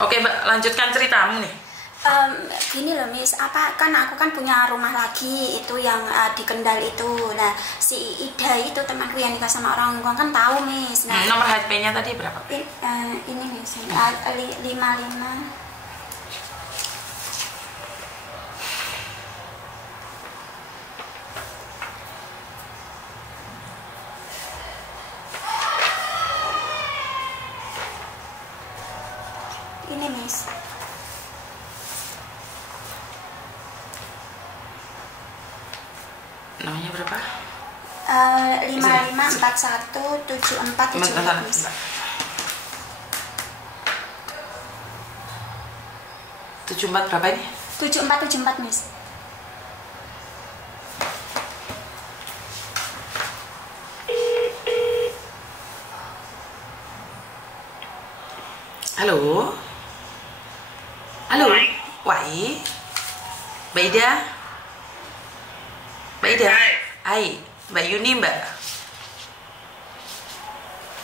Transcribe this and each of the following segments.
Oke Mbak, lanjutkan ceritamu nih. Gini loh Miss, kan aku kan punya rumah lagi itu yang di Kendal itu. Nah si Ida itu temanku yang nikah sama orang Hongkong kan tahu Miss. Nah, Nomor HP-nya tadi berapa? Ini Miss, 55. Ini Miss. Namanya berapa? 55417474 Miss. 74 berapa ini? 7474 Miss. Halo. Halo. Wai. Mbak Ida. Mbak Ida. Hai. Mbak Yuni Mbak.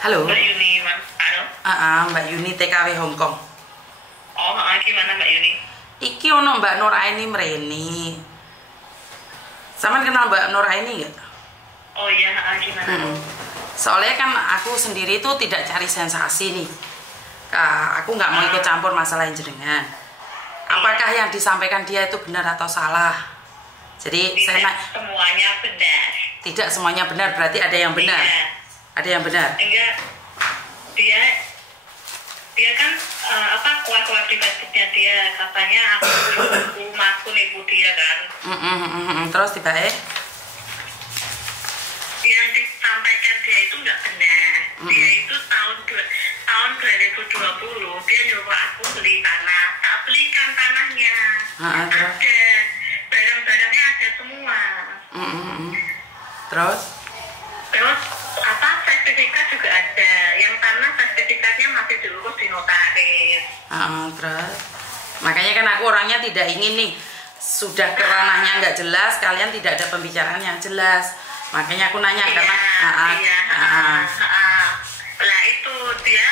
Halo. Mbak Yuni, halo. Mbak Yuni TKW Hongkong. Oh, gimana Mbak Yuni? Iki ono Mbak Nuraini mreni. Sampean kenal Mbak Nuraini nggak? Oh iya, gimana? Soalnya kan aku sendiri tuh tidak cari sensasi nih. Aku nggak mau ikut campur masalah jenengan. Apakah yang disampaikan dia itu benar atau salah? Jadi tidak semuanya benar. Tidak semuanya benar, berarti ada yang benar. Iya. Ada yang benar. Enggak. Dia kan keluar di Facebooknya dia katanya aku nipu dia kan. Terus tiba-tiba yang disampaikan dia itu nggak benar. Dia itu tahun 2020 dia nyuruh aku beli tanah. Tak belikan tanahnya. Ada barang-barangnya ada semua. Terus sertifikat juga ada. Yang tanah sertifikatnya masih diurus di notaris. Terus makanya kan aku orangnya tidak ingin nih sudah ke ranahnya nggak jelas, kalian tidak ada pembicaraan yang jelas. Makanya aku nanya karena Lah itu dia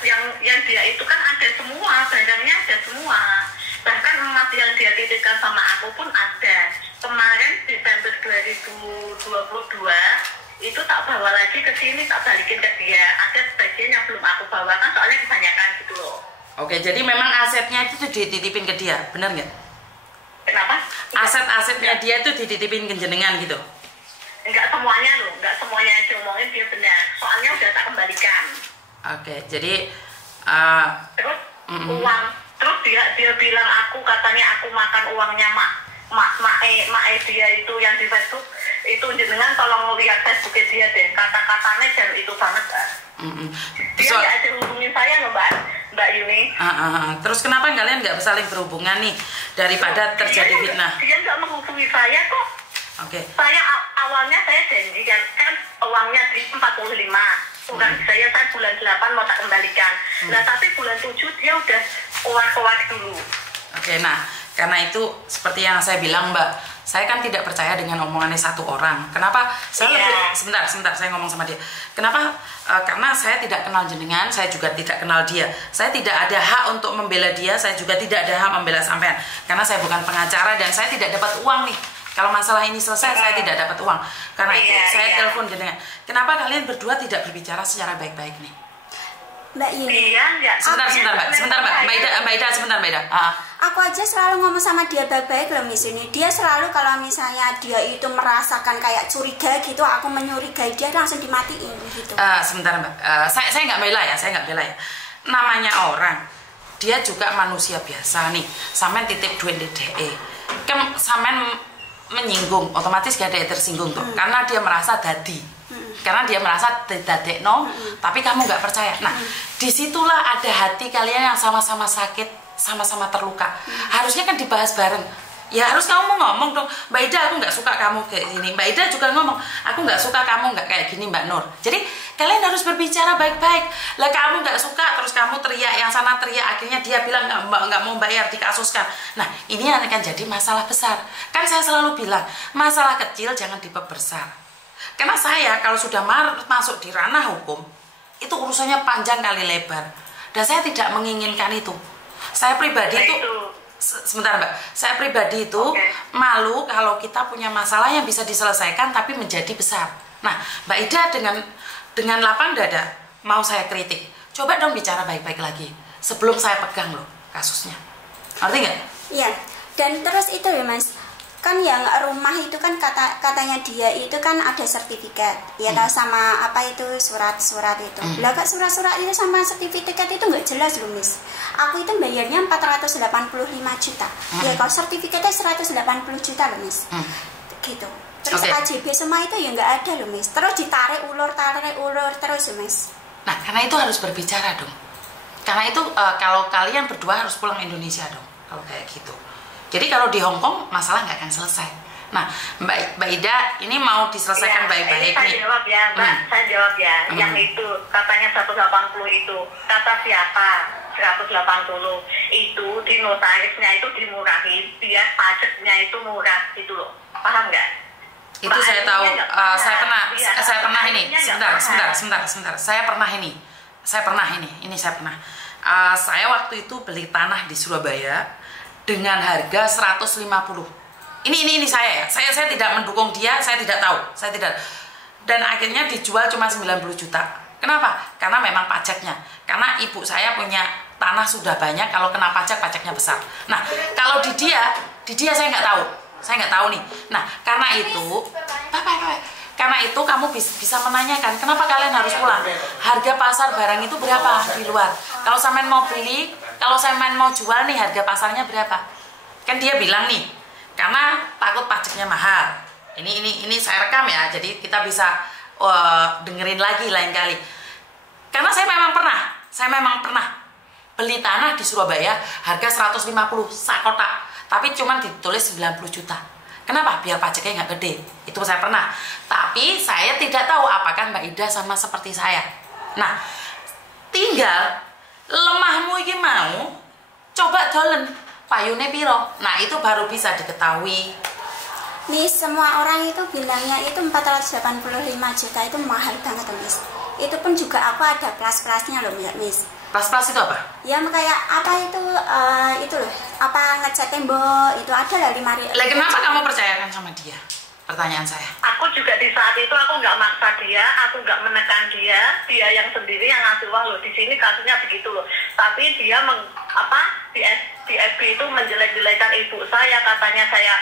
yang dia itu kan ada semua, barangnya ada semua. Bahkan emas yang dia titipkan sama aku pun ada. Kemarin Desember 2022 itu tak bawa lagi ke sini, tak balikin ke dia. Ada sebagian yang belum aku bawakan soalnya kebanyakan gitu loh. Oke, jadi memang asetnya itu dititipin ke dia, benar nggak? Kenapa? Aset-asetnya dia itu dititipin ke jenengan gitu? Enggak semuanya loh, enggak semuanya yang diomongin dia benar. Soalnya udah tak kembalikan. Oke, jadi terus uang, terus dia bilang katanya aku makan uangnya mak dia itu yang di Facebook itu, jenengan tolong lihat Facebooknya dia deh, kata-katanya dan itu banget kan. Dia nggak ada hubungin saya loh Mbak Yuni. Terus kenapa kalian nggak saling berhubungan nih daripada terjadi fitnah? Dia nggak menghubungi saya kok. Oke. Saya awalnya saya janji kan uangnya di 45. Saya bulan 8 mau tak kembalikan. Nah tapi bulan 7 dia udah keluar dulu. Oke, nah karena itu seperti yang saya bilang Mbak, saya kan tidak percaya dengan omongannya satu orang. Kenapa? Saya lebih sebentar saya ngomong sama dia. Kenapa? Karena saya tidak kenal jenengan, saya juga tidak kenal dia. Saya tidak ada hak untuk membela dia, saya juga tidak ada hak membela sampean. Karena saya bukan pengacara dan saya tidak dapat uang nih. Kalau masalah ini selesai, saya tidak dapat uang. Karena itu saya telepon jenengan. Kenapa kalian berdua tidak berbicara secara baik-baik nih? Mbak Yuni. Sebentar Mbak Ida. Aku aja selalu ngomong sama dia baik-baik loh Miss Yuni. Dia selalu kalau misalnya dia itu merasakan kayak curiga gitu, aku menyurigai dia langsung dimatiin gitu. Sebentar Mbak, saya nggak bela ya. Namanya orang, dia juga manusia biasa nih. Sampean titip duit di DE. Kan sampean menyinggung, otomatis gak ada yang tersinggung tuh. Karena dia merasa karena dia merasa dadekno, tapi kamu nggak percaya. Nah, disitulah ada hati kalian yang sama-sama sakit, sama-sama terluka. Harusnya kan dibahas bareng. Ya harus kamu ngomong dong, Mbak Ida aku nggak suka kamu kayak gini. Mbak Ida juga ngomong, aku nggak suka kamu nggak kayak gini Mbak Nur. Jadi kalian harus berbicara baik-baik. Lah kamu nggak suka, terus kamu teriak, yang sana teriak, akhirnya dia bilang nggak mau bayar, dikasuskan. Nah ini akan jadi masalah besar. Kan saya selalu bilang, masalah kecil jangan diperbesar. Karena saya kalau sudah masuk di ranah hukum, itu urusannya panjang kali lebar. Dan saya tidak menginginkan itu. Saya pribadi sebentar Mbak, saya pribadi itu malu kalau kita punya masalah yang bisa diselesaikan tapi menjadi besar. Nah, Mbak Ida dengan lapang dada mau saya kritik, coba dong bicara baik-baik lagi sebelum saya pegang loh kasusnya. Ngerti nggak? Iya. Dan terus itu ya Mas, kan yang rumah itu kan katanya dia itu kan ada sertifikat ya tahu sama apa itu surat-surat itu. Lah kak surat-surat itu sama sertifikat itu nggak jelas loh Miss. Aku itu bayarnya 485 juta. Ya kalau sertifikatnya 180 juta loh Miss. Gitu. Terus KJB semua itu ya nggak ada loh Miss. Terus ditarik ulur terus loh Miss. Nah karena itu harus berbicara dong. Karena itu kalau kalian berdua harus pulang Indonesia dong kalau kayak gitu. Jadi kalau di Hong Kong masalah nggak akan selesai. Nah, Mbak Ida ini mau diselesaikan baik-baik nih. Saya jawab ya, Mbak. Saya jawab ya. Yang itu katanya 180 itu kata siapa? 180 itu di notarisnya itu dimurahin, biar pajaknya itu murah gitu loh. Paham nggak? Itu Mbak saya tahu. Saya pernah ini. Sebentar. Saya pernah ini. Saya waktu itu beli tanah di Surabaya dengan harga 150. Ini saya ya. Saya tidak mendukung dia, saya tidak tahu. Dan akhirnya dijual cuma 90 juta. Kenapa? Karena memang pajaknya. Karena ibu saya punya tanah sudah banyak, kalau kena pajaknya besar. Nah, kalau di dia saya nggak tahu. Saya nggak tahu nih. Nah, karena itu kamu bisa menanyakan kenapa kalian harus pulang. Harga pasar barang itu berapa di luar? Kalau sampean mau beli, kalau sampean mau jual nih harga pasarnya berapa? Kan dia bilang nih, karena takut pajaknya mahal. Ini saya rekam ya, jadi kita bisa dengerin lagi lain kali. Karena saya memang pernah beli tanah di Surabaya harga 150 sakotak, tapi cuma ditulis 90 juta. Kenapa? Biar pajaknya nggak gede. Itu saya pernah. Tapi saya tidak tahu apakah Mbak Ida sama seperti saya. Nah, tinggal lemahmu ini mau coba dolen payune piro. Nah, itu baru bisa diketahui. Miss, semua orang itu bilangnya itu 485 juta itu mahal banget Miss. Itu pun juga aku ada plus-plusnya loh Miss. Plus-plus itu apa? Ya kayak apa itu loh, apa ngecat tembok itu ada lah 5.000. Lah kenapa kamu percayakan sama dia? Pertanyaan saya. Aku juga di saat itu aku nggak maksa dia, aku nggak menekan dia yang sendiri yang ngasih uang loh. Di sini kasusnya begitu loh. Tapi dia di FB itu menjelek-jelekan ibu saya, katanya saya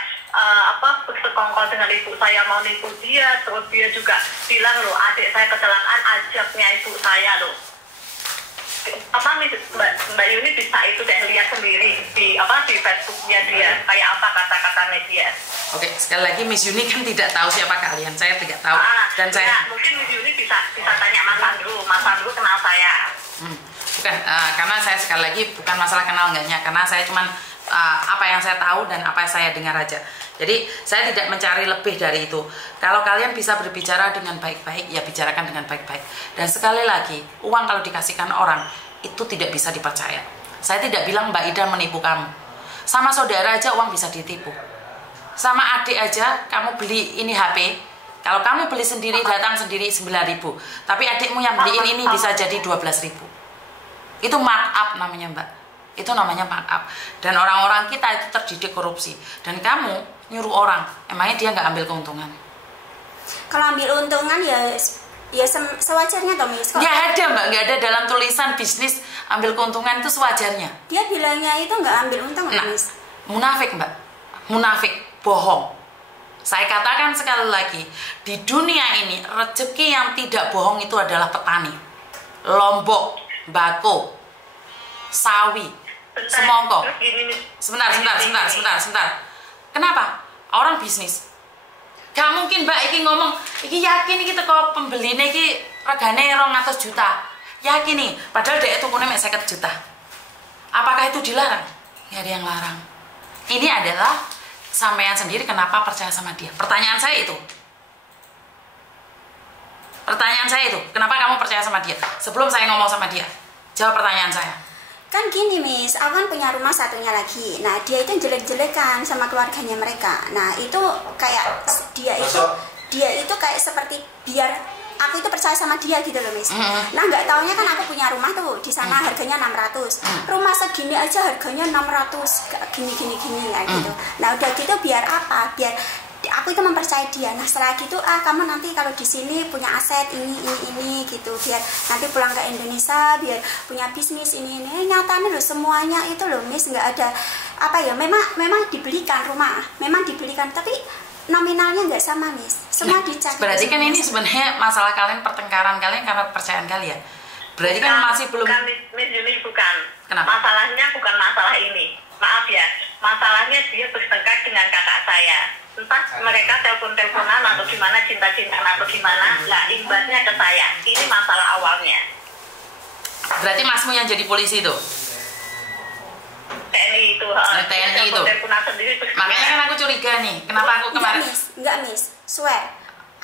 sekongkol dengan ibu saya, mau nipu dia. Terus dia juga bilang loh, adik saya kecelakaan, ajaknya ibu saya loh. Mbak Yuni bisa itu deh lihat sendiri di Facebooknya dia kayak apa kata-katanya dia. Oke, sekali lagi Miss Yuni kan tidak tahu siapa kalian, saya tidak tahu. Dan saya mungkin Miss Yuni bisa tanya Mas Andrew kenal saya. Bukan, karena saya sekali lagi bukan masalah kenal enggaknya, karena saya cuman apa yang saya tahu dan apa yang saya dengar aja. Jadi saya tidak mencari lebih dari itu. Kalau kalian bisa berbicara dengan baik-baik, ya bicarakan dengan baik-baik. Dan sekali lagi, uang kalau dikasihkan orang itu tidak bisa dipercaya. Saya tidak bilang Mbak Ida menipu kamu. Sama saudara aja uang bisa ditipu. Sama adik aja kamu beli ini HP. Kalau kamu beli sendiri, datang sendiri 9.000. Tapi adikmu yang beliin ini bisa jadi 12.000. Itu markup namanya Mbak. Itu namanya markup. Dan orang-orang kita itu terdidik korupsi. Dan kamu nyuruh orang, emangnya dia nggak ambil keuntungan? Kalau ambil untungan ya sewajarnya toh Miss. Ya ada Mbak, nggak ada dalam tulisan bisnis ambil keuntungan itu sewajarnya. Dia bilangnya itu nggak ambil untung Miss. Munafik Mbak, munafik, bohong. Saya katakan sekali lagi, di dunia ini rezeki yang tidak bohong itu adalah petani. Lombok, bako, sawi, semongko. Sebentar. Kenapa? Orang bisnis. Gak mungkin Mbak iki ngomong, iki yakin iki teko pembeline iki regane 200 juta. Yakin nih, padahal dhek tukune mek 50 juta. Apakah itu dilarang? Gak ada yang larang. Ini adalah sampean sendiri kenapa percaya sama dia. Pertanyaan saya itu. Kenapa kamu percaya sama dia? Sebelum saya ngomong sama dia, jawab pertanyaan saya. Kan gini Miss, aku kan punya rumah satunya lagi. Nah dia itu jelek-jelekan sama keluarganya mereka. Nah itu kayak dia itu kayak seperti biar aku itu percaya sama dia gitu loh Miss. Nah nggak taunya kan aku punya rumah tuh di sana harganya 600. Rumah segini aja harganya 600 gini ya gitu. Nah udah gitu biar apa? Biar aku itu mempercayai dia. Nah setelah gitu kamu nanti kalau di sini punya aset ini gitu, biar nanti pulang ke Indonesia biar punya bisnis ini. Nyatanya loh semuanya itu loh Miss, nggak ada apa ya, memang dibelikan rumah, memang dibelikan, tapi nominalnya nggak sama Miss, semua dicek. Berarti kan ini sebenarnya masalah kalian, pertengkaran kalian karena kepercayaan kalian. Berarti kan masih belum. Bukan Miss Yuni, bukan. Kenapa? Masalahnya bukan masalah ini. Maaf ya, masalahnya dia bertengkar dengan kakak saya. Entah mereka telepon-teleponan atau gimana, cinta-cintaan atau gimana, lah imbasnya ke saya. Ini masalah awalnya. Berarti masmu yang jadi polisi itu? TNI itu. TNI itu. Makanya kan aku curiga nih, kenapa aku kemarin? Enggak Miss, swear.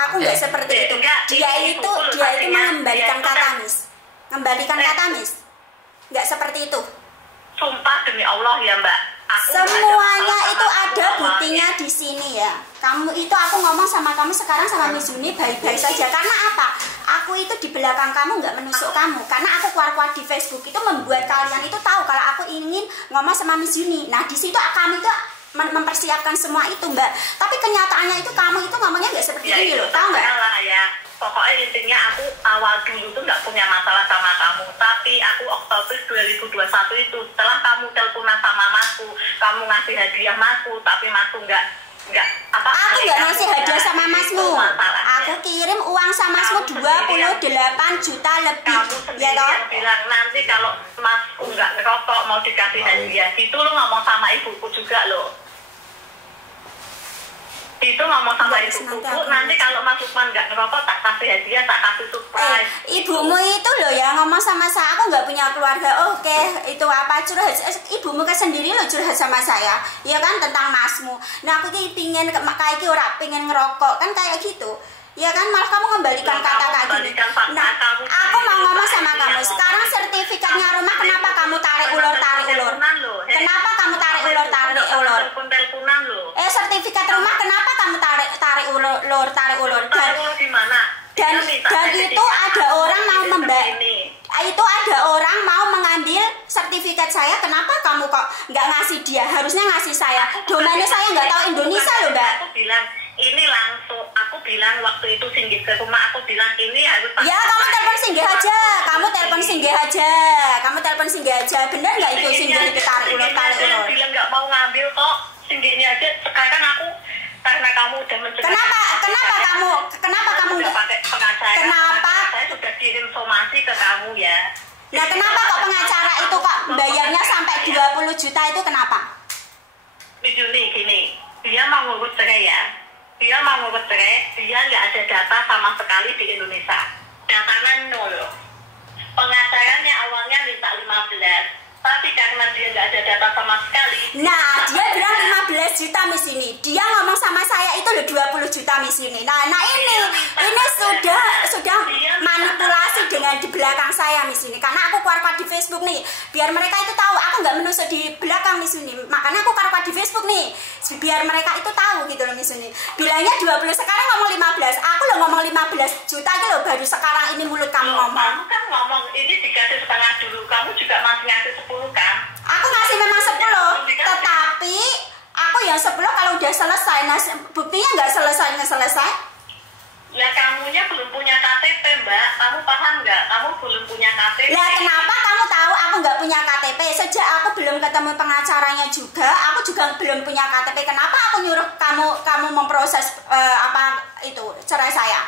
Aku nggak seperti itu. Dia itu mengembalikan kata Miss. Mengembalikan kata Miss. Nggak seperti itu. Sumpah demi Allah ya Mbak. Semuanya itu ada buktinya di sini ya. Kamu itu, aku ngomong sama kamu sekarang sama Miss Yuni baik-baik saja. Karena apa? Aku itu di belakang kamu nggak menusuk kamu. Karena aku keluar-keluar di Facebook itu membuat kalian itu tahu kalau aku ingin ngomong sama Miss Yuni. Nah di situ kami itu mempersiapkan semua itu Mbak. Tapi kenyataannya itu kamu itu ngomongnya nggak seperti ya, ini loh, tahu nggak? Ya. Pokoknya intinya aku awal dulu tuh nggak punya masalah sama kamu, tapi aku Oktober 2021 itu setelah kamu teleponan sama masku, kamu ngasih hadiah masku, tapi masku nggak apa? Aku nggak ngasih hadiah sama masmu. Aku kirim uang sama masmu 28 juta lebih. Kamu sendiri yang bilang nanti kalau masku nggak ngerokok mau dikasih hadiah. Itu lo ngomong sama ibuku juga lo. Itu ngomong sama ibuku, nanti kalau Mas Lukman nggak ngerokok tak kasih hadiah, tak kasih surprise. Ibumu itu loh ya ngomong sama saya, aku nggak punya keluarga. Oke, itu apa curhat? Ibumu kan sendiri loh curhat sama saya, ya kan, tentang masmu. Nah aku pingin kayak gitu, orang pingin ngerokok kan kayak gitu. Ya kan, malah kamu mengembalikan kata kayak gini. Nah, aku mau ngomong sama kamu. Sekarang sertifikatnya rumah kenapa kamu tarik ulur? Kenapa kamu tarik ulur? Sertifikat rumah kenapa kamu tarik ulur? Dan itu ada orang mau mengambil sertifikat saya. Kenapa kamu kok nggak ngasih dia? Harusnya ngasih saya. Domainnya saya nggak tahu Indonesia loh Mbak. Aku bilang ini langsung, aku bilang waktu itu singgih ke rumah, aku bilang ini harus. Ya kamu telepon singgih aja. Kamu telepon singgih aja. Benar nggak itu singgih ditarik ulur? Bilang nggak mau ngambil kok. Singgihnya aja. Sekarang aku karena kamu udah mencegah. Kenapa kamu nggak pakai pengacara? Kenapa? Saya sudah kirim somasi ke kamu ya. Nah kenapa kok pengacara itu kok bayarnya sampai 20 juta itu kenapa? Gini, dia mau ngurus cerai ya. Dia nggak ada data sama sekali di Indonesia. Datanya nol. Pengacaranya awalnya minta 15. Tapi karena dia nggak ada data sama sekali. Nah, dia bilang 15 juta Miss ini. Dia ngomong sama saya itu loh 20 juta Miss ini. Nah ini sudah manipulasi dengan di belakang saya Miss ini. Karena aku keluar di Facebook nih. Biar mereka itu tahu aku nggak menusuk di belakang Miss ini. Makanya aku keluar di Facebook nih. Biar mereka itu tahu gitu loh Miss ini. Bilangnya 20, sekarang ngomong 15. Aku loh ngomong 15 juta gitu loh, baru sekarang ini mulut kamu ngomong. Kamu kan ngomong ini dikasih setengah dulu. Kamu juga masih ngasih 10 kan? Aku ngasih memang 10, tetapi aku yang 10 kalau udah selesai. Nah, buktinya nggak selesai. Ya kamunya belum punya KTP Mbak, kamu paham nggak? Kamu belum punya KTP. Lah kenapa kamu tahu aku nggak punya KTP? Sejak aku belum ketemu pengacaranya juga, aku juga belum punya KTP. Kenapa aku nyuruh kamu memproses cerai saya?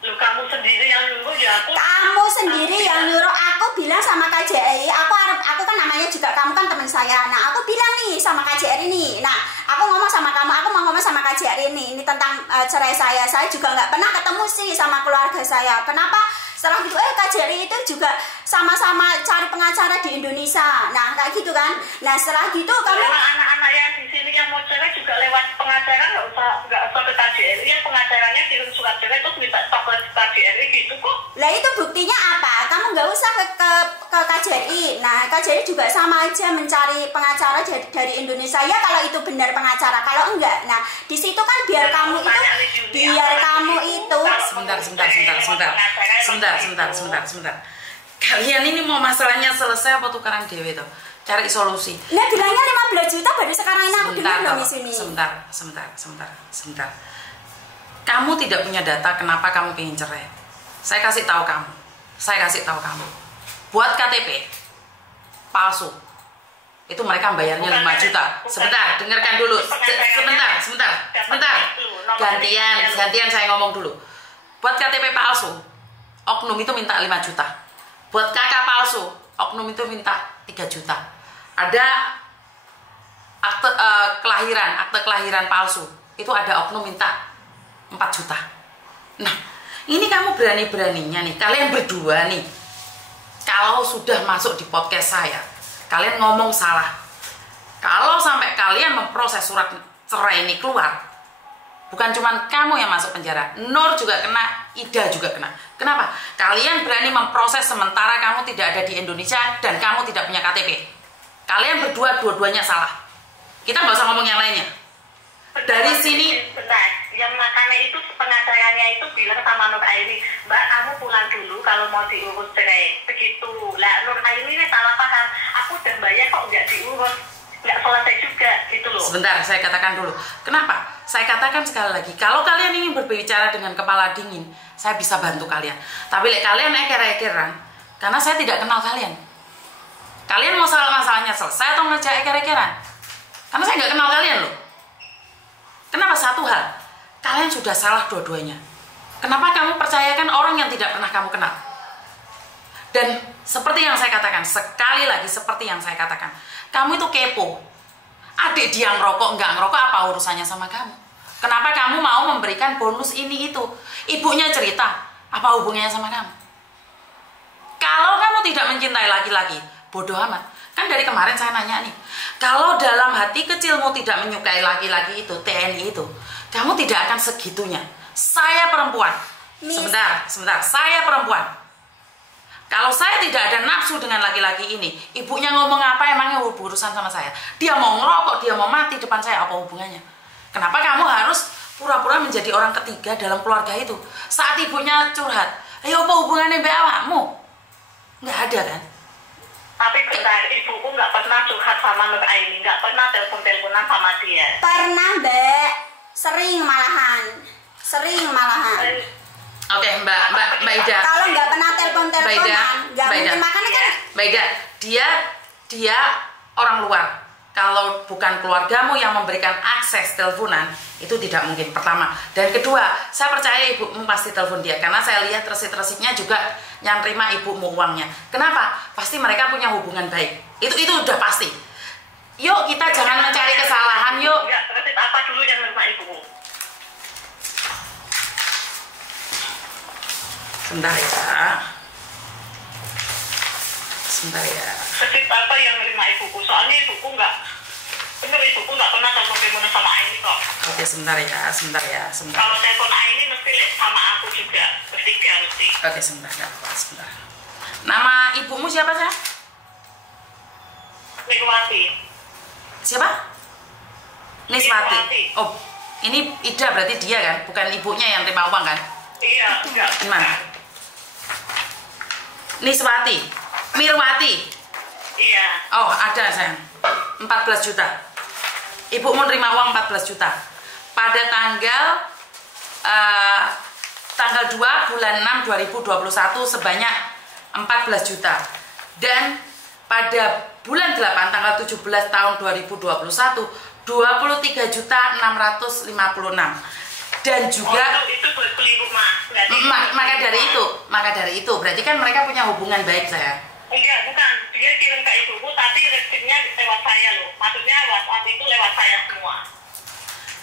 Loh, kamu sendiri yang nyuruh ya aku. Kamu sendiri yang nyuruh. Aku bilang sama KJRI, aku kan namanya juga kamu kan teman saya. Nah aku bilang nih sama KJRI ini. Nah aku ngomong sama kamu, aku mau ngomong sama KJRI ini tentang cerai saya. Saya juga nggak pernah ketemu sih sama keluarga saya. Kenapa? Setelah gitu KJRI itu juga sama-sama cari pengacara di Indonesia. Nah kayak gitu kan. Nah setelah gitu kamu anak-anak yang di sini yang mau cerai juga lewat pengacara, nggak usah ke KJRI. Yang pengacaranya kirim surat cerai terus minta stop ke KJRI gitu kok. Lah itu buktinya apa? Kamu nggak usah ke KJRI. Nah, KJRI juga sama aja mencari pengacara dari Indonesia ya kalau itu benar pengacara. Kalau enggak, nah di situ kan biar kamu itu sebentar. Kalian ini mau masalahnya selesai apa tukaran dewe tuh? Cari solusi. Nah, bilangnya 15 juta baru sekarang ini aku dengar belum di sini. Sebentar. Kamu tidak punya data kenapa kamu pengen cerai. Saya kasih tahu kamu. Buat KTP palsu. Itu mereka bayarnya 5 juta. Sebentar, dengarkan dulu. Sebentar. Gantian saya ngomong dulu. Buat KTP palsu, oknum itu minta 5 juta. Buat KK palsu, oknum itu minta 3 juta. Ada akte kelahiran palsu, itu ada oknum minta 4 juta. Nah, ini kamu berani-beraninya nih, kalian berdua nih, kalau sudah masuk di podcast saya, kalian ngomong salah. Kalau sampai kalian memproses surat cerai ini keluar, bukan cuma kamu yang masuk penjara, Nur juga kena, Ida juga kena. Kenapa? Kalian berani memproses sementara kamu tidak ada di Indonesia dan kamu tidak punya KTP. Kalian berdua, dua-duanya salah. Kita nggak usah ngomong yang lainnya. Dari sini, yang makanya itu pengacaranya itu bilang sama Nur Aini, Mbak kamu pulang dulu kalau mau diurus cerai. Begitu. Lah Nur Aini ini salah paham. Aku udah bayar kok nggak diurus, nggak selesai juga gitu loh. Sebentar, saya katakan dulu. Kenapa? Saya katakan sekali lagi, kalau kalian ingin berbicara dengan kepala dingin, saya bisa bantu kalian. Tapi kalian eker-ekeran, karena saya tidak kenal kalian. Kalian mau masalahnya selesai atau ngejak eker-ekeran? Karena saya nggak kenal kalian loh. Kenapa? Satu hal, kalian sudah salah dua-duanya. Kenapa kamu percayakan orang yang tidak pernah kamu kenal? Dan seperti yang saya katakan, sekali lagi seperti yang saya katakan, kamu itu kepo. Adik dia ngerokok, nggak ngerokok, apa urusannya sama kamu? Kenapa kamu mau memberikan bonus ini itu? Ibunya cerita, apa hubungannya sama kamu? Kalau kamu tidak mencintai laki-laki, bodoh amat. Kan dari kemarin saya nanya nih, kalau dalam hati kecilmu tidak menyukai laki-laki itu, TNI itu, kamu tidak akan segitunya. Saya perempuan. Sebentar, saya perempuan. Kalau saya tidak ada nafsu dengan laki-laki ini, ibunya ngomong apa emangnya urusan sama saya? Dia mau ngerokok, dia mau mati depan saya, apa hubungannya? Kenapa kamu harus pura-pura menjadi orang ketiga dalam keluarga itu? Saat ibunya curhat, ayo apa hubungannya mbak awakmu? Nggak ada kan? Tapi benar, ibuku nggak pernah curhat sama Nur Aini, nggak pernah telepon-teleponan sama dia. Pernah, Mbak. Sering malahan. Oke, Mbak Ida. Kalau nggak pernah telepon-teleponan, nggak mungkin makanya kan. Mbak Ida, dia orang luar. Kalau bukan keluargamu yang memberikan akses teleponan, itu tidak mungkin. Pertama. Dan kedua, saya percaya ibumu pasti telepon dia. Karena saya lihat resit-resitnya juga yang terima ibumu uangnya. Kenapa? Pasti mereka punya hubungan baik. Itu udah pasti. Yuk kita jangan mencari kesalahan, yuk. Resit apa dulu yang terima ibumu? Sebentar ya. Resit apa yang terima ibuku? Soalnya ibuku nggak pernah telepon-teleponan sama Aini kok. Oke, sebentar ya. Kalau telepon Aini mesti sama aku juga, bertiga mesti. Oke, sebentar. Nama ibumu siapa sih? Niswati. Siapa? Niswati. Oh, ini Ida berarti dia kan, bukan ibunya yang terima uang kan? Iya, enggak. Gimana? Niswati, Mirwati. Iya. Oh, ada sayang. 14 juta. Ibumu menerima uang 14 juta. Pada tanggal 2 bulan 6 2021 sebanyak 14 juta. Dan pada bulan 8 tanggal 17 tahun 2021 23 juta 656. Dan juga itu buat beli rumah. Maka dari itu berarti kan mereka punya hubungan baik saya. Enggak, bukan. Dia kirim ke ibuku tapi resipnya lewat saya loh. Maksudnya WhatsApp itu lewat saya semua.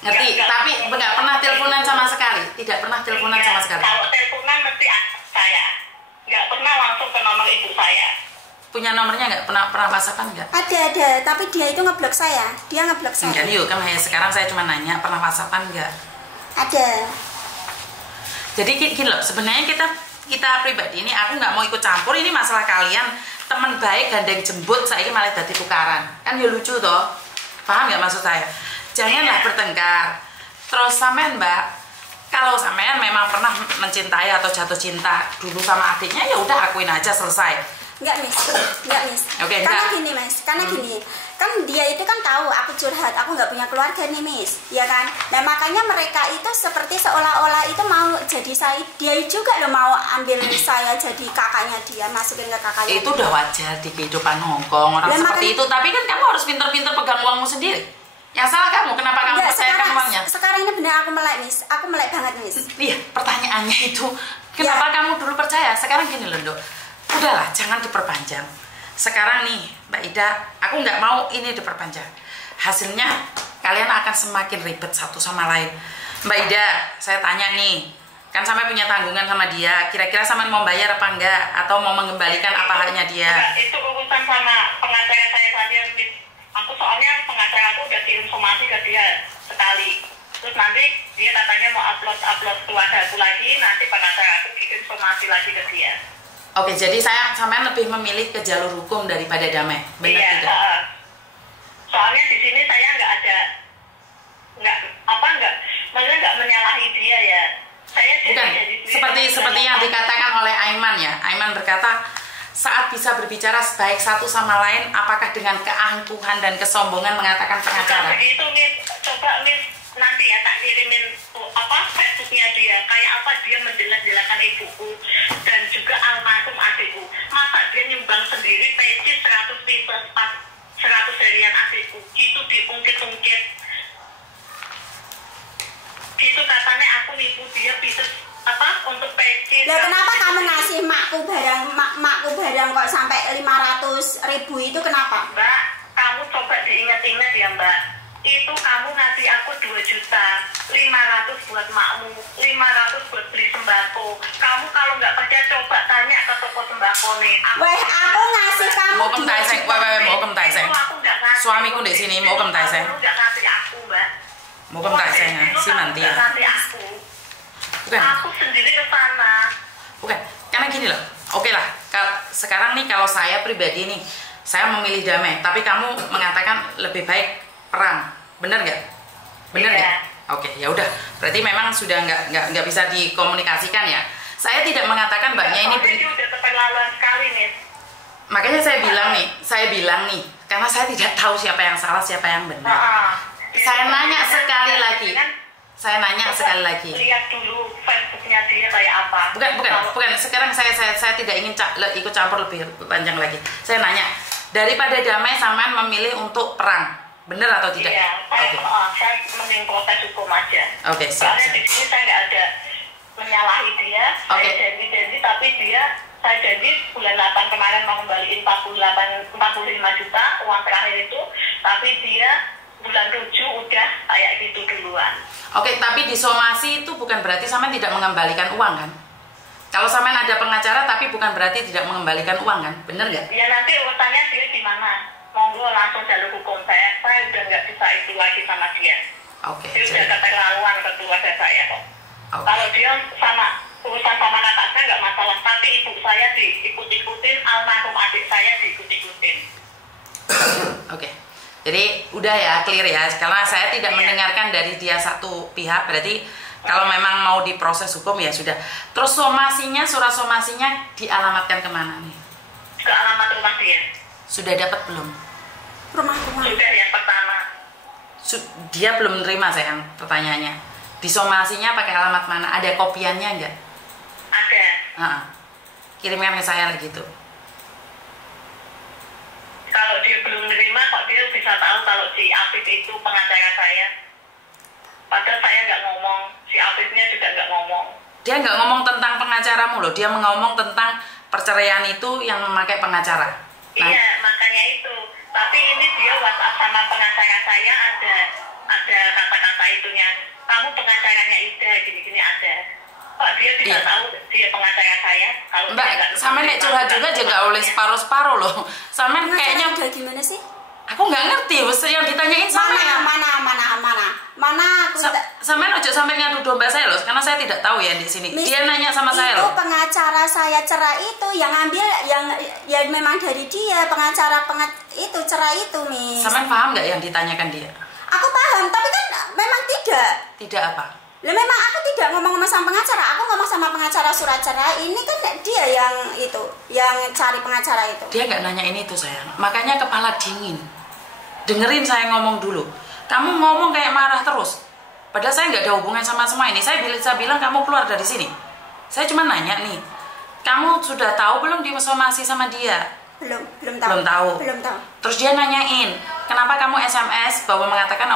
Ngerti, tapi nggak pernah teleponan sama sekali. Tidak pernah teleponan sama sekali. Kalau teleponan mesti saya. Nggak pernah langsung ke nomor ibu saya. Punya nomornya nggak? Pernah WhatsAppan nggak? Ada, tapi dia itu ngeblok saya. Enggak, yuk kan sekarang saya cuma nanya, pernah WhatsAppan nggak? Ada. Jadi gini loh, sebenarnya kita pribadi ini, aku nggak mau ikut campur, ini masalah kalian. teman baik gandeng jembut saya malah dadi tukaran. Kan ya lucu toh. Paham nggak maksud saya? Janganlah bertengkar. Terus sampean Mbak, kalau sampean memang pernah mencintai atau jatuh cinta dulu sama adiknya ya udah akuin aja selesai. Enggak Miss. Oke, karena gini Mas, gini, kan dia itu kan tahu aku curhat, aku nggak punya keluarga nih Miss, ya kan? Nah makanya mereka itu seperti seolah-olah itu mau jadi saya, dia juga loh mau ambil saya jadi kakaknya dia, masukin ke kakaknya. Itu udah wajar di kehidupan Hongkong orang seperti itu, tapi kan kamu harus pinter-pinter pegang uangmu sendiri. Yang salah kamu, kenapa kamu percayakan uangnya? Sekarang ini benar aku melek Miss, aku melek banget Miss. Iya, pertanyaannya itu kenapa kamu dulu percaya? Sekarang gini loh Dok, udahlah jangan diperpanjang. Sekarang nih Mbak Ida, aku nggak mau ini diperpanjang. Hasilnya kalian akan semakin ribet satu sama lain. Mbak Ida, saya tanya nih, kan sampai punya tanggungan sama dia, kira-kira sampai mau bayar apa enggak? Atau mau mengembalikan apa haknya dia? Itu urusan sama pengacara saya saja, Miss. Aku soalnya pengacara aku udah kirim somasi ke dia sekali. Terus nanti dia katanya mau upload keluarga aku lagi, nanti pengacara aku kirim somasi lagi ke dia. Oke, jadi saya sampean lebih memilih ke jalur hukum daripada damai, benar iya, tidak? Soalnya di sini saya maksudnya nggak menyalahi dia ya. Saya bukan seperti yang dikatakan oleh Aiman ya. Aiman berkata saat bisa berbicara sebaik satu sama lain, apakah dengan keangkuhan dan kesombongan mengatakan pengacara? Begitu Miss, coba Miss nanti ya tak kirimin Facebooknya dia, kayak apa dia menjelek-jelekan ibuku dan juga almarhum adikku. Masa dia nyumbang sendiri peci 100 pieces 100 harian adikku, gitu diungkit-ungkit. Gitu katanya aku nipu dia pieces untuk peci. Lah kenapa kamu ngasih makku barang kok sampai 500.000 itu kenapa? Mbak, kamu coba diingat-ingat ya Mbak. Itu kamu ngasih aku 2 juta, 500 buat makmu, 500 buat beli sembako. Kamu kalau nggak percaya coba tanya ke toko sembako nih. Aku ngasih kamu. Mau kentai seng, mau kentai seng. Suamiku di sini mau kentai seng. Kamu nggak ngasih aku Mbak. Mau kentai seng ya, si nanti ya. Ngasih aku. Bukan. Aku sendiri ke sana. Bukan, karena gini loh. Oke lah, sekarang nih kalau saya pribadi nih, saya memilih damai. Tapi kamu mengatakan lebih baik perang, bener nggak? Bener nggak? Oke, ya udah. Berarti memang sudah nggak bisa dikomunikasikan ya. Saya tidak mengatakan mbaknya ini. Udah keterlaluan sekali nih. Makanya saya bilang nih, karena saya tidak tahu siapa yang salah, siapa yang benar. Saya nanya sekali lagi. Lihat dulu Facebooknya dia kayak apa. Bukan. Sekarang saya tidak ingin ikut campur lebih panjang lagi. Saya nanya, daripada damai sampean memilih untuk perang. Benar atau tidak? Iya, saya mending protes hukum aja. Oke, siap. Soalnya di sini saya nggak ada menyalahi dia. Saya janji, tapi saya janji bulan 8 kemarin mau kembaliin 45 juta uang terakhir itu, tapi dia bulan 7 udah kayak gitu duluan. Oke, tapi disomasi itu bukan berarti sampean tidak mengembalikan uang kan? Kalau sampean ada pengacara tapi bukan berarti tidak mengembalikan uang kan? Bener nggak? Ya nanti urusannya dia di mana? Monggo langsung jalur hukum saya udah nggak bisa itu lagi sama dia. Oke. Dia udah keterlaluan ke keluarga saya kok. Okay. Kalau dia urusan sama kakak saya nggak masalah, tapi ibu saya diikut-ikutin, almarhum adik saya diikut-ikutin. Oke. Jadi udah ya, clear ya. Karena saya tidak mendengarkan dari dia satu pihak, berarti kalau memang mau diproses hukum ya sudah. Terus surat somasinya dialamatkan kemana nih? Ke alamat rumah dia. Sudah dapat belum? Rumah. Sudah yang pertama. Dia belum nerima sayang pertanyaannya. Disomasinya pakai alamat mana? Ada kopiannya enggak? Ada. Kirimkan ke saya lagi tuh. Kalau dia belum nerima kok dia bisa tahu kalau si Afif itu pengacara saya. Padahal saya nggak ngomong, si Afifnya juga nggak ngomong. Dia nggak ngomong tentang pengacaramu loh, dia ngomong tentang perceraian itu yang memakai pengacara. Iya, makanya itu. Tapi ini dia WhatsApp sama pengacara saya ada kata-kata itunya. Kamu pengacaranya Ida, gini-gini ada. Kok dia bisa tahu dia pengacara saya? Kalau Mbak, sama nek curhat juga aja nggak oleh separuh-separuh loh. Sama kayaknya udah gimana sih? Aku nggak ngerti, yang ditanyain sama mana aku sampai ojo sampai ngadu domba saya loh, karena saya tidak tahu ya di sini. Miss, dia nanya sama saya loh. Itu pengacara saya cerai itu yang ngambil yang memang dari dia pengacara itu cerai itu, Miss. Sampai paham nggak yang ditanyakan dia? Aku paham, tapi kan memang tidak. Tidak apa? Lah memang aku tidak ngomong sama pengacara, aku ngomong sama pengacara surat cerai. Ini kan dia yang itu, yang cari pengacara itu. Dia nggak nanya ini tuh sayang, makanya kepala dingin. Dengerin saya ngomong dulu. Kamu ngomong kayak marah terus. Padahal saya nggak ada hubungan sama semua ini. Saya bilang kamu keluar dari sini. Saya cuma nanya nih, kamu sudah tahu belum disomasi sama dia? Belum tahu. Belum tahu. Terus dia nanyain, kenapa kamu SMS bahwa mengatakan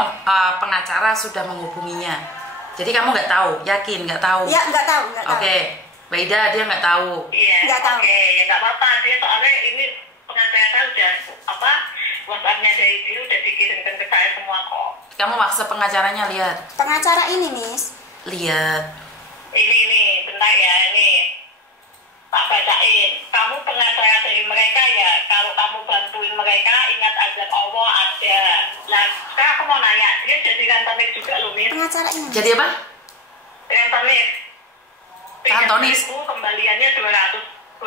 pengacara sudah menghubunginya? Jadi kamu nggak tahu, yakin nggak tahu? Ya nggak tahu. Oke, Mbak Ida dia nggak tahu. Iya. Nggak tahu. Oke, ya nggak apa-apa. Dia soalnya ini pengacara udah WhatsApp-nya dari dia udah dikirimkan ke saya semua kok. Kamu maksa pengacaranya lihat? Pengacara ini, Miss. Lihat. Ini, bentar ya, ini. Tak bacain. Kamu pengacara dari mereka ya. Kalau kamu bantuin mereka, ingat azab Allah ada. Nah, sekarang aku mau nanya, dia jadi rentenir juga loh, Miss. Pengacara ini. Jadi apa? Rentenir. Kantonis. Kembaliannya $200,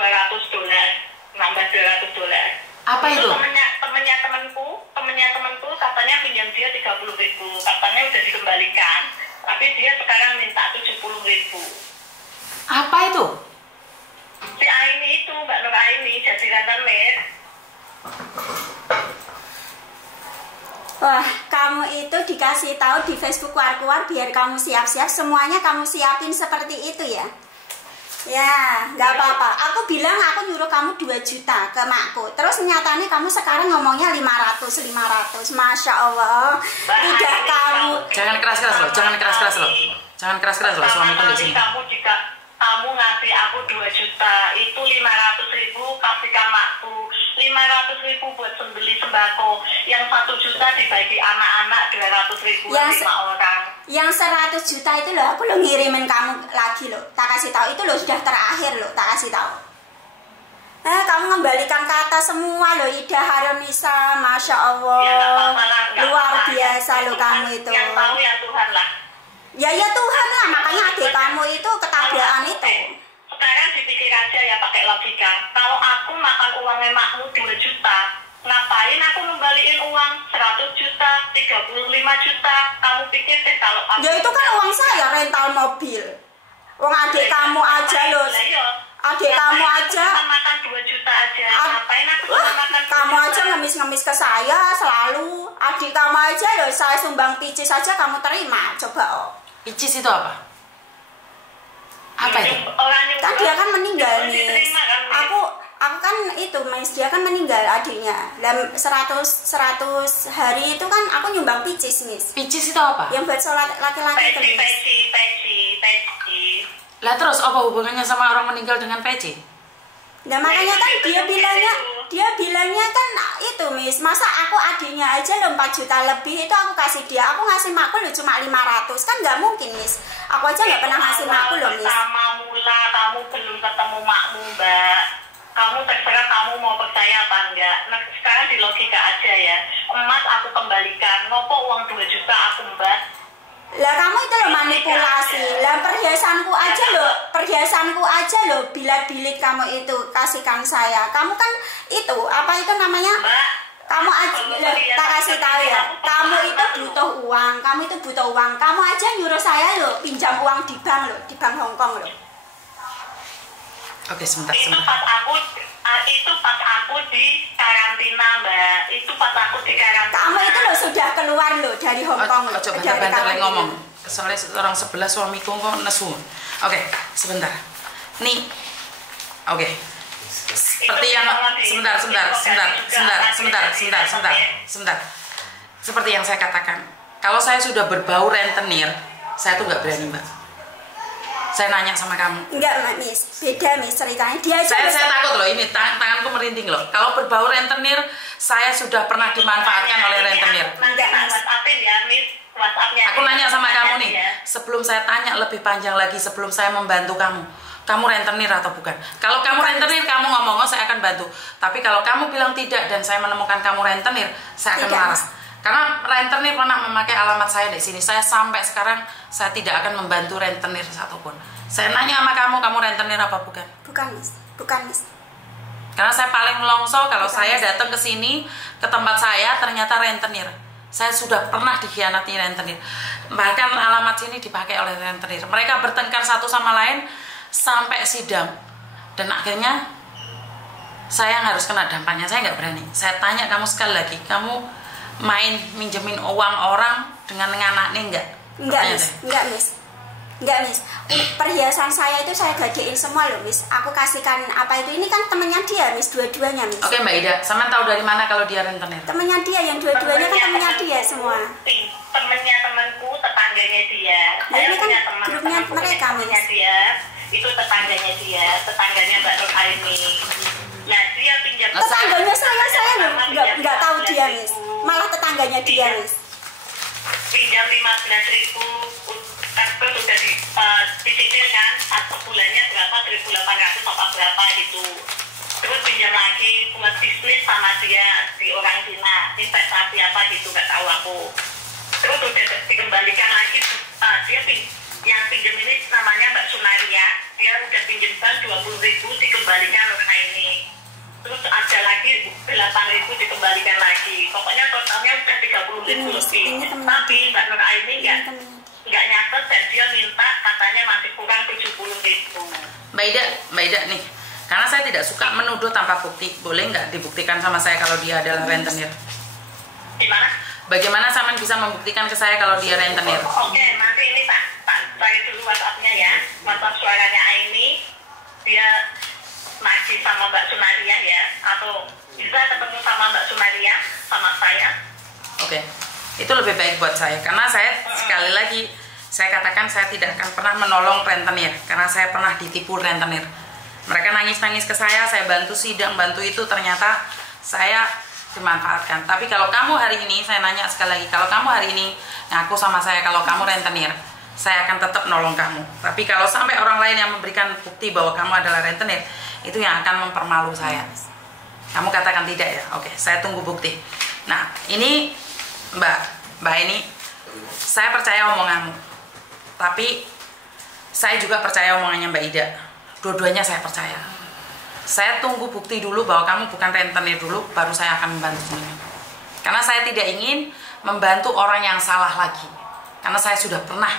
nambah $200. Apa itu? Temennya temanku katanya pinjam dia 30.000, katanya udah dikembalikan, tapi dia sekarang minta 70.000. Apa itu? Si Aini itu, Mbak Nur Aini, jadi rentenir. Wah, kamu itu dikasih tahu di Facebook keluar biar kamu siap-siap, semuanya kamu siapin seperti itu ya. Ya, nggak apa-apa. Aku bilang aku nyuruh kamu 2 juta ke makku. Terus nyatanya kamu sekarang ngomongnya 500. Masya Allah. Udah kamu. Jangan keras-keras loh. Jangan keras-keras loh. Suamiku di sini. Kamu ngasih aku 2 juta, itu 500.000 kasihkan makku. 500.000 buat beli sembako. Yang 1 juta dibagi anak-anak 200.000 5 orang. Yang 100 juta itu loh, aku lo ngirimin kamu lagi loh. Tak kasih tahu itu loh sudah terakhir loh, tak kasih tahu. Kamu mengembalikan kata semua loh, Ida Harunisa, Masya Allah. Ya, luar biasa loh kamu itu. Yang tahu ya Tuhan lah. Ya Tuhan lah, makanya adik kamu itu ketabrakan itu. Sekarang dipikir aja ya pakai logika. Kalau aku makan uangnya makmu 2 juta, ngapain aku ngembaliin uang 100 juta, 35 juta? Kamu pikir deh kalau aku... Ya itu kan uang saya, rental mobil. Uang adik kamu aja loh. Adik kamu aja. Makan 2 juta aja. Ngapain aku cuma makan 2 juta? Kamu aja ngemis-ngemis ke saya selalu. Adik kamu aja loh, saya sumbang picis saja kamu terima. Coba Picis itu apa? Apa itu? Kan dia kan meninggal nih. Aku kan itu, Mas, dia kan meninggal adiknya. Dalam 100 hari itu kan aku nyumbang picis, Miss. Picis itu apa? Yang buat sholat laki-laki itu, Miss. Peci. Lah terus apa hubungannya sama orang meninggal dengan peci? Nah makanya kan dia bilangnya kan itu, Miss, masa aku adiknya aja lo 4 juta lebih itu aku kasih dia, aku ngasih makku lo cuma 500, kan nggak mungkin, Miss. Aku aja nggak pernah ngasih makku lo, Miss. Pertama mula kamu belum ketemu makmu, Mbak. Kamu terserah kamu mau percaya apa enggak. Nah sekarang di logika aja ya, emas aku kembalikan, ngopo uang 2 juta aku, Mbak. Lah kamu itu lo manipulasi. Lah perhiasanku aja lo bilat-bilit kamu itu kasihkan saya. Kamu kan itu apa itu namanya? Mbak, kamu aja tak kasih tahu ya. Kamu itu butuh uang. Kamu aja nyuruh saya lo pinjam uang di bank Hong Kong lo. Oke, sebentar. Itu pas aku di karantina, Mbak. Kamu itu lo sudah keluar lo dari Hong Kong. Coba bentar lagi ngomong. Soalnya orang sebelah suamiku kok nesu. Oke, sebentar. Nih. Oke. Seperti yang sebentar. Seperti yang saya katakan. Kalau saya sudah berbau rentenir, saya tuh nggak berani, Mbak. Saya nanya sama kamu. Enggak, Miss. Beda, Miss, ceritanya. Dia aja saya takut loh, ini tanganku merinding loh. Kalau berbau rentenir, saya sudah pernah dimanfaatkan oleh rentenir. Enggak, WhatsAppin ya, Miss. WhatsAppnya. Aku nanya sama kamu nih, sebelum saya tanya lebih panjang lagi, sebelum saya membantu kamu kamu rentenir atau bukan. Kalau kamu rentenir, kamu ngomong, saya akan bantu. Tapi kalau kamu bilang tidak dan saya menemukan kamu rentenir, saya akan marah. Karena rentenir pernah memakai alamat saya di sini. Saya sampai sekarang saya tidak akan membantu rentenir satupun. Saya nanya sama kamu rentenir apa bukan? Bukan, Miss. Bukan, Miss. Karena saya paling melongso kalau saya datang ke sini, ke tempat saya ternyata rentenir. Saya sudah pernah dikhianati rentenir. Bahkan alamat sini dipakai oleh rentenir. Mereka bertengkar satu sama lain sampai sidang. Dan akhirnya saya yang harus kena dampaknya. Saya nggak berani. Saya tanya kamu sekali lagi, kamu main minjemin uang orang dengan anaknya enggak? Enggak, Miss. Enggak, Miss. Enggak, Miss. Perhiasan saya itu saya gadein semua loh, Miss. Aku kasihkan apa itu, ini kan temennya dia, Miss, dua-duanya, Miss. Oke, Mbak Ida, sama tahu dari mana kalau dia rentenir? Temennya dia, yang dua-duanya kan temennya dia semua. Temennya temanku, tetangganya dia. Saya Ini kan punya teman, grupnya mereka, Miss. dia, itu tetangganya dia, tetangganya Mbak Nur Aini. Nah, dia pinjam. Tetangganya saya loh, nggak tahu dia, Miss. Malah tetangganya dia, Miss. Pinjam 15.000, terus udah dicicil kan, satu bulannya berapa, 1.800 apa berapa gitu. Terus pinjam lagi buat bisnis sama dia di orang Cina, investasi apa gitu, nggak tahu aku. Terus udah dikembalikan lagi, dia yang pinjam ini namanya Mbak Sunaria, dia udah pinjamkan 20.000 dikembalikan ke ini. Terus ada lagi 8.000 dikembalikan lagi. Pokoknya totalnya udah 30.000 lebih. Tapi Mbak Nur Aini nggak nyatet dan dia minta katanya masih kurang 70.000. Mbak Ida nih, karena saya tidak suka menuduh tanpa bukti. Boleh nggak dibuktikan sama saya kalau dia adalah rentenir? Gimana? Bagaimana Saman bisa membuktikan ke saya kalau dia rentenir? Oke, nanti ini Pak saya dulu WhatsApp-nya ya. WhatsApp suaranya Aini, dia masih sama Mbak Sunaria ya, atau bisa ketemu sama Mbak Sunaria sama saya. Oke, itu lebih baik buat saya karena saya sekali lagi saya katakan saya tidak akan pernah menolong rentenir karena saya pernah ditipu rentenir. Mereka nangis-nangis ke saya bantu sidang, bantu itu, ternyata saya dimanfaatkan. Tapi kalau kamu hari ini, saya nanya sekali lagi, kalau kamu hari ini ngaku sama saya kalau kamu rentenir, saya akan tetap nolong kamu. Tapi kalau sampai orang lain yang memberikan bukti bahwa kamu adalah rentenir, itu yang akan mempermalu saya. Kamu katakan tidak ya? Oke, saya tunggu bukti. Nah, ini Mbak ini, saya percaya omonganmu. Tapi saya juga percaya omongannya Mbak Ida. Dua-duanya saya percaya. Saya tunggu bukti dulu bahwa kamu bukan rentenir dulu, baru saya akan membantu semuanya. Karena saya tidak ingin membantu orang yang salah lagi. Karena saya sudah pernah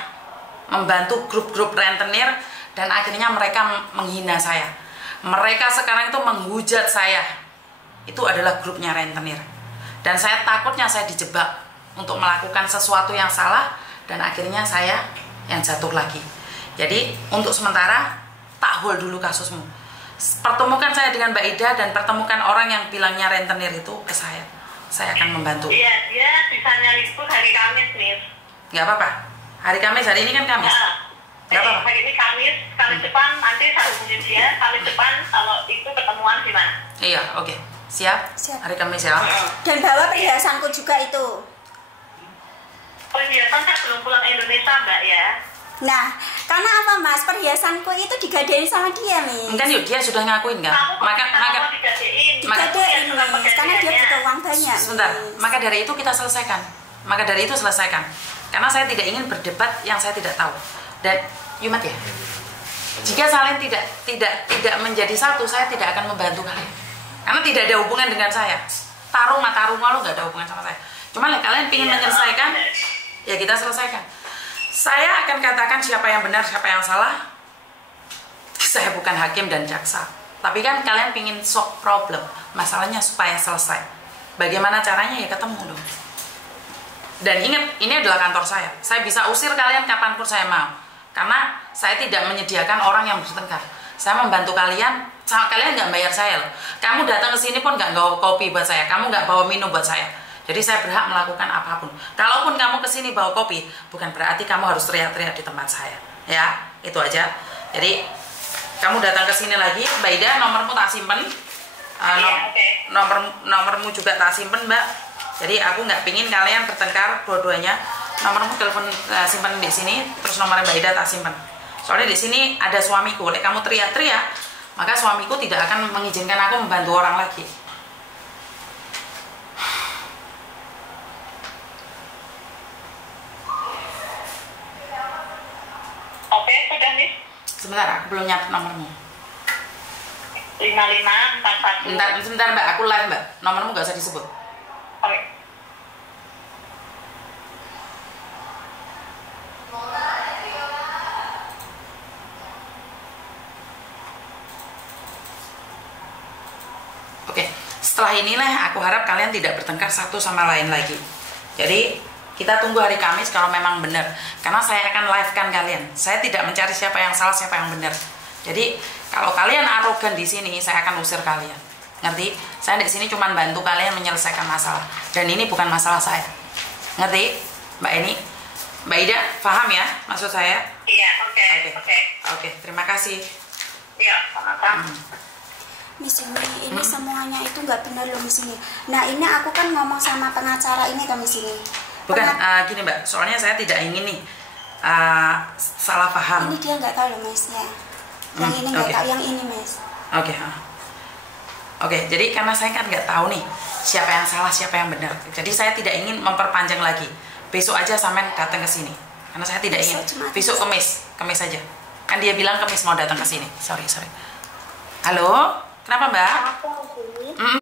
membantu grup-grup rentenir dan akhirnya mereka menghina saya. Mereka sekarang itu menghujat saya. Itu adalah grupnya rentenir. Dan saya takutnya saya dijebak untuk melakukan sesuatu yang salah dan akhirnya saya yang jatuh lagi. Jadi untuk sementara tak hold dulu kasusmu. Pertemukan saya dengan Mbak Ida dan pertemukan orang yang bilangnya rentenir itu ke saya. Saya akan membantu. Iya, dia bisanya libur hari Kamis nih. Nggak apa-apa. Hari Kamis, hari ini kan Kamis. Nggak apa-apa. Hari ini Kamis depan nanti saya hubungin dia. Kamis depan kalau itu ketemuan di mana? Iya, oke. Siap? Siap. Hari Kamis ya. Dan bawa perhiasanku juga itu. Oh iya, kan saya belum pulang Indonesia Mbak ya. Nah, karena apa Mas? Perhiasanku itu digadein sama dia, Miss. Enggak yuk, dia sudah ngakuin kan? Maka digadein, Miss. Karena dia butuh uang banyak. Sebentar, maka dari itu kita selesaikan. Karena saya tidak ingin berdebat yang saya tidak tahu. Dan Yumat ya, jika kalian tidak menjadi satu, saya tidak akan membantu kalian. Karena tidak ada hubungan dengan saya. Tarung lo nggak ada hubungan sama saya. Cuma kalian ingin menyelesaikan, ya kita selesaikan. Saya akan katakan siapa yang benar, siapa yang salah. Saya bukan hakim dan jaksa. Tapi kan kalian pingin solve problem. Masalahnya supaya selesai. Bagaimana caranya ya ketemu dong. Dan ingat, ini adalah kantor saya. Saya bisa usir kalian kapanpun saya mau. Karena saya tidak menyediakan orang yang bertengkar. Saya membantu kalian, kalian nggak bayar saya loh. Kamu datang ke sini pun nggak bawa kopi buat saya. Kamu nggak bawa minum buat saya. Jadi saya berhak melakukan apapun. Kalaupun kamu kesini bawa kopi, bukan berarti kamu harus teriak-teriak di tempat saya. Ya, itu aja. Jadi kamu datang ke sini lagi, Mbak Ida, nomormu tak simpen. Nomormu juga tak simpen, Mbak. Jadi aku nggak pingin kalian bertengkar dua-duanya. Nomormu telepon simpen di sini, terus nomornya Mbak Ida tak simpen. Soalnya di sini ada suamiku. Lek kamu teriak-teriak, maka suamiku tidak akan mengizinkan aku membantu orang lagi. Oke, sudah nih. Sebentar, aku belum nyatet nomormu. 5541. Sebentar Mbak, aku live Mbak. Nomormu gak usah disebut. Oke. Oke, setelah inilah aku harap kalian tidak bertengkar satu sama lain lagi. Jadi kita tunggu hari Kamis kalau memang benar. Karena saya akan live-kan kalian. Saya tidak mencari siapa yang salah, siapa yang benar. Jadi kalau kalian arogan di sini, saya akan usir kalian. Ngerti? Saya di sini cuma bantu kalian menyelesaikan masalah. Dan ini bukan masalah saya. Ngerti? Mbak Eni? Mbak Ida, paham ya maksud saya? Iya, oke. Oke, terima kasih. Iya, sama-sama. Miss ini semuanya itu nggak benar loh Miss ini. Nah ini aku kan ngomong sama pengacara ini kan Miss ini. Bukan, gini Mbak, soalnya saya tidak ingin nih salah paham. Ini dia nggak tahu loh Miss ya. Yang ini nggak tahu, yang ini Miss. Oke, jadi karena saya kan nggak tahu nih siapa yang salah, siapa yang benar. Jadi saya tidak ingin memperpanjang lagi. Besok aja sampean datang ke sini. Karena saya tidak ingin. Besok Kemis aja. Kan dia bilang Kemis mau datang ke sini. Sorry. Halo, kenapa Mbak?